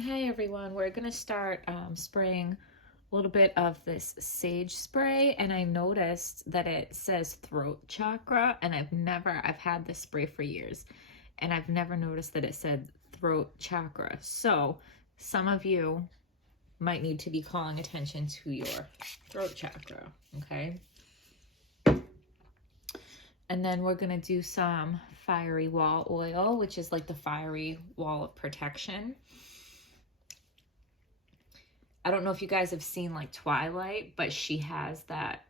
Hey everyone, we're gonna start spraying a little bit of this sage spray, and I noticed that it says throat chakra, and I've had this spray for years, and I've never noticed that it said throat chakra. So some of you might need to be calling attention to your throat chakra, okay? And then we're gonna do some fiery wall oil, which is like the fiery wall of protection. I don't know if you guys have seen like Twilight, but she has that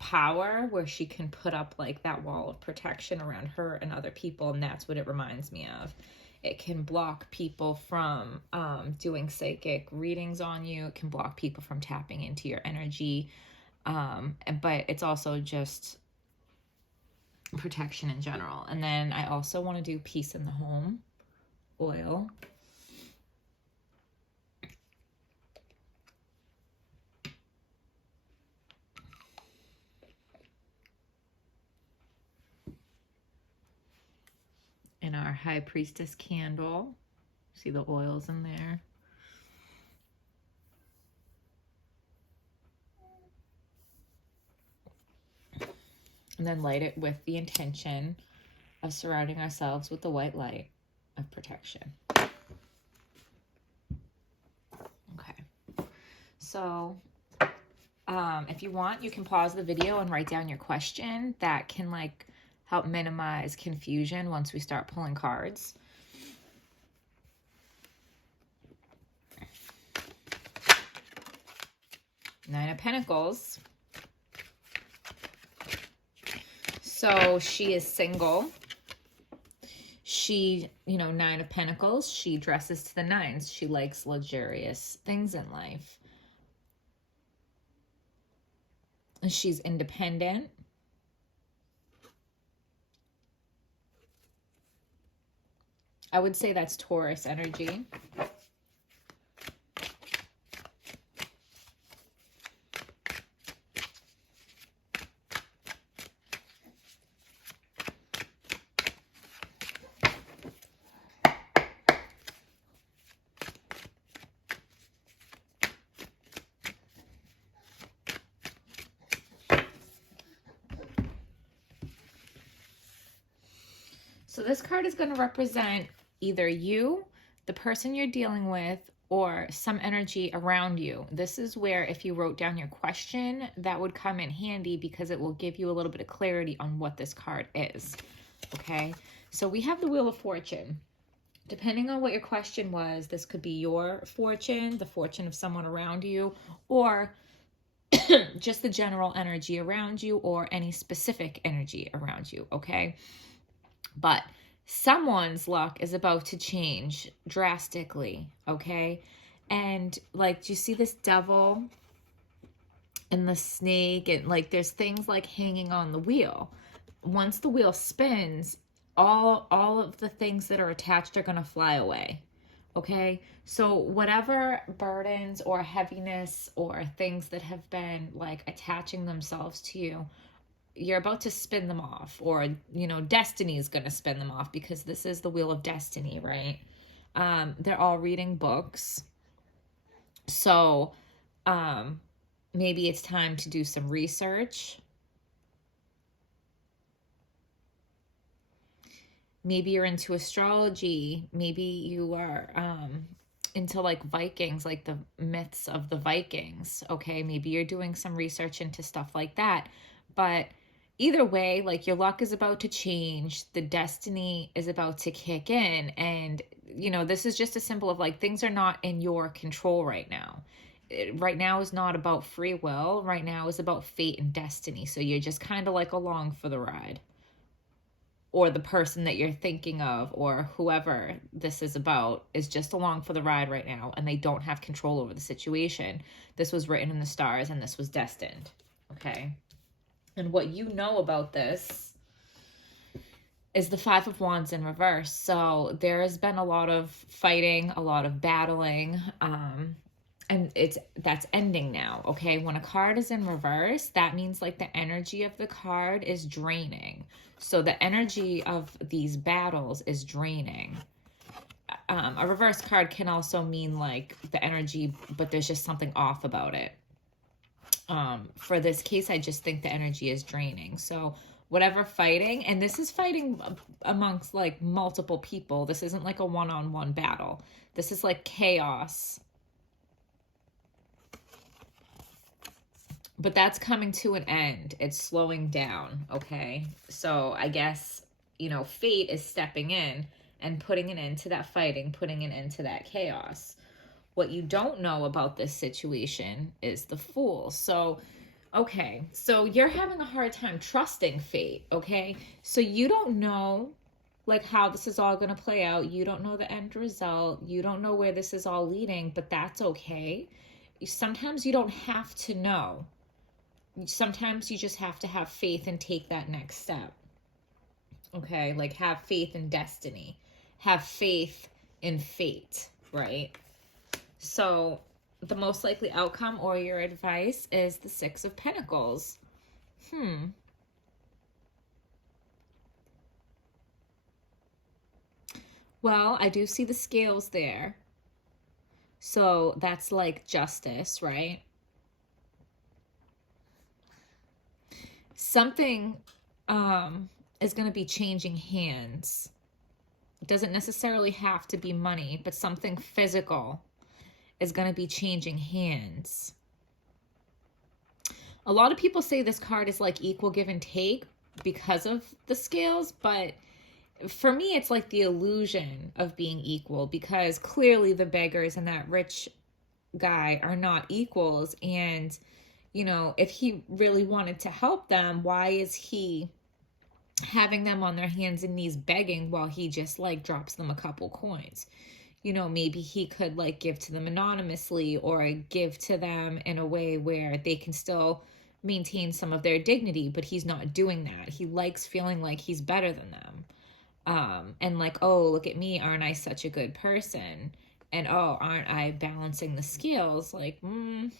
power where she can put up like that wall of protection around her and other people, and that's what it reminds me of. It can block people from doing psychic readings on you. It can block people from tapping into your energy, but it's also just protection in general. And then I also want to do peace in the home oil. And our high priestess candle. See the oils in there. And then light it with the intention of surrounding ourselves with the white light of protection. Okay. So if you want, you can pause the video and write down your question. That can like help minimize confusion once we start pulling cards. Nine of Pentacles. So she is single. She, Nine of Pentacles, she dresses to the nines. She likes luxurious things in life. And she's independent. I would say that's Taurus energy. So this card is going to represent either you, the person you're dealing with, or some energy around you. This is where if you wrote down your question, that would come in handy because it will give you a little bit of clarity on what this card is. Okay, so we have the Wheel of Fortune. Depending on what your question was, this could be your fortune, the fortune of someone around you, or just the general energy around you, or any specific energy around you, okay? But someone's luck is about to change drastically, okay? And like, do you see this devil and the snake? And like, there's things like hanging on the wheel. Once the wheel spins, all of the things that are attached are going to fly away, okay? So whatever burdens or heaviness or things that have been like attaching themselves to you, you're about to spin them off, or destiny is going to spin them off, because this is the Wheel of Destiny, right? They're all reading books, so maybe it's time to do some research. Maybe you're into astrology. Maybe you are into like Vikings, like the myths of the Vikings, okay? Maybe you're doing some research into stuff like that. But either way, like, your luck is about to change. The destiny is about to kick in. And, this is just a symbol of like, things are not in your control right now. Right now is not about free will. Right now is about fate and destiny. So you're just kind of like along for the ride. Or the person that you're thinking of, or whoever this is about, is just along for the ride right now, and they don't have control over the situation. This was written in the stars, and this was destined, okay? And what you know about this is the Five of Wands in reverse. So there has been a lot of fighting, a lot of battling, and that's ending now, okay? When a card is in reverse, that means like the energy of the card is draining. So the energy of these battles is draining. a reverse card can also mean like the energy, but there's just something off about it. For this case, I just think the energy is draining. So whatever fighting, and this is fighting amongst like multiple people. This isn't like a one-on-one battle. This is like chaos. But that's coming to an end. It's slowing down, okay? So I guess, you know, fate is stepping in and putting an end to that fighting, putting an end to that chaos. What you don't know about this situation is the Fool. So, okay, so you're having a hard time trusting fate, okay? So you don't know like how this is all going to play out. You don't know the end result. You don't know where this is all leading, but that's okay. Sometimes you don't have to know. Sometimes you just have to have faith and take that next step. Okay, like have faith in destiny. Have faith in fate, right? So the most likely outcome or your advice is the Six of Pentacles. Well, I do see the scales there. So that's like justice, right? Something is going to be changing hands. It doesn't necessarily have to be money, but something physical is going to be changing hands. A lot of people say this card is like equal give and take because of the scales, but for me, it's like the illusion of being equal, because clearly the beggars and that rich guy are not equals. And, you know, if he really wanted to help them, why is he having them on their hands and knees begging while he just like drops them a couple coins? You know, maybe he could like give to them anonymously or give to them in a way where they can still maintain some of their dignity, but he's not doing that. He likes feeling like he's better than them. And like, oh, look at me, aren't I such a good person? And oh, aren't I balancing the scales? Like, I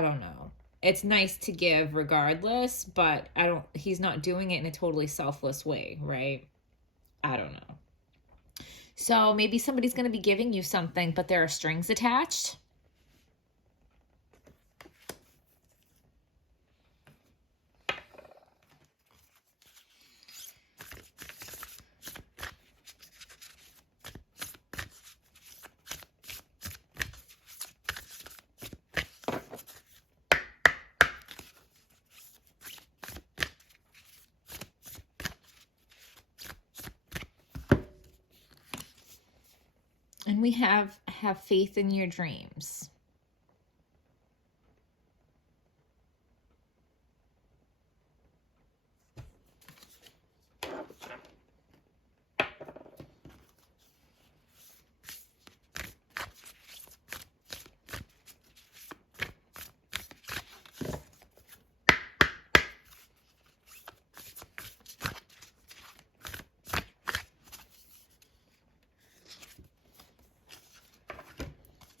don't know. It's nice to give regardless, but he's not doing it in a totally selfless way, right? I don't know. So maybe somebody's going to be giving you something, but there are strings attached. And we have faith in your dreams.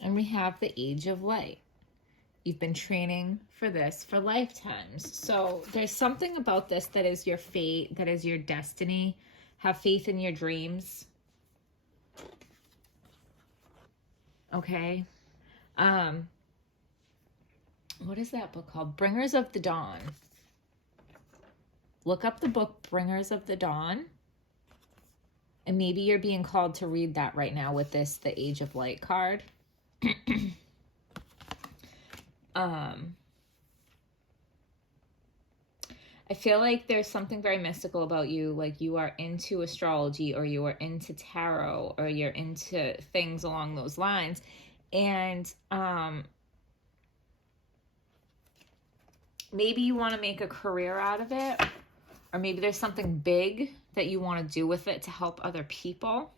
And we have the Age of Light. You've been training for this for lifetimes. So there's something about this that is your fate, that is your destiny. Have faith in your dreams. Okay. What is that book called? Bringers of the Dawn. Look up the book Bringers of the Dawn. And maybe you're being called to read that right now with this, the Age of Light card. I feel like there's something very mystical about you, like you are into astrology or you are into tarot or you're into things along those lines. And maybe you want to make a career out of it, or maybe there's something big that you want to do with it to help other people.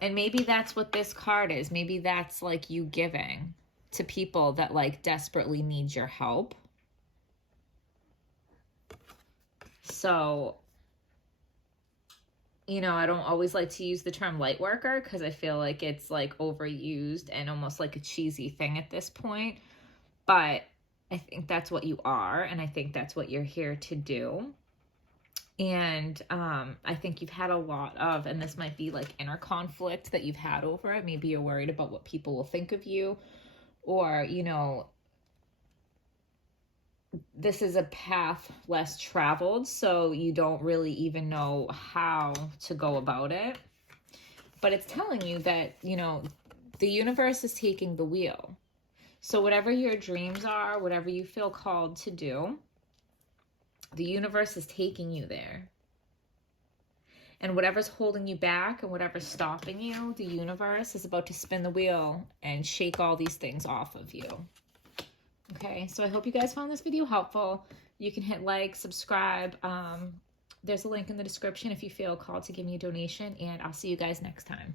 And maybe that's what this card is. Maybe that's like you giving to people that like desperately need your help. So, you know, I don't always like to use the term light worker because I feel like it's like overused and almost like a cheesy thing at this point. But I think that's what you are, and I think that's what you're here to do. And I think you've had a lot of, and this might be like inner conflict that you've had over it. Maybe you're worried about what people will think of you, or, you know, this is a path less traveled, so you don't really even know how to go about it. But it's telling you that, you know, the universe is taking the wheel. So whatever your dreams are, whatever you feel called to do, the universe is taking you there. And whatever's holding you back and whatever's stopping you, the universe is about to spin the wheel and shake all these things off of you. Okay, so I hope you guys found this video helpful. You can hit like, subscribe. There's a link in the description if you feel called to give me a donation, and I'll see you guys next time.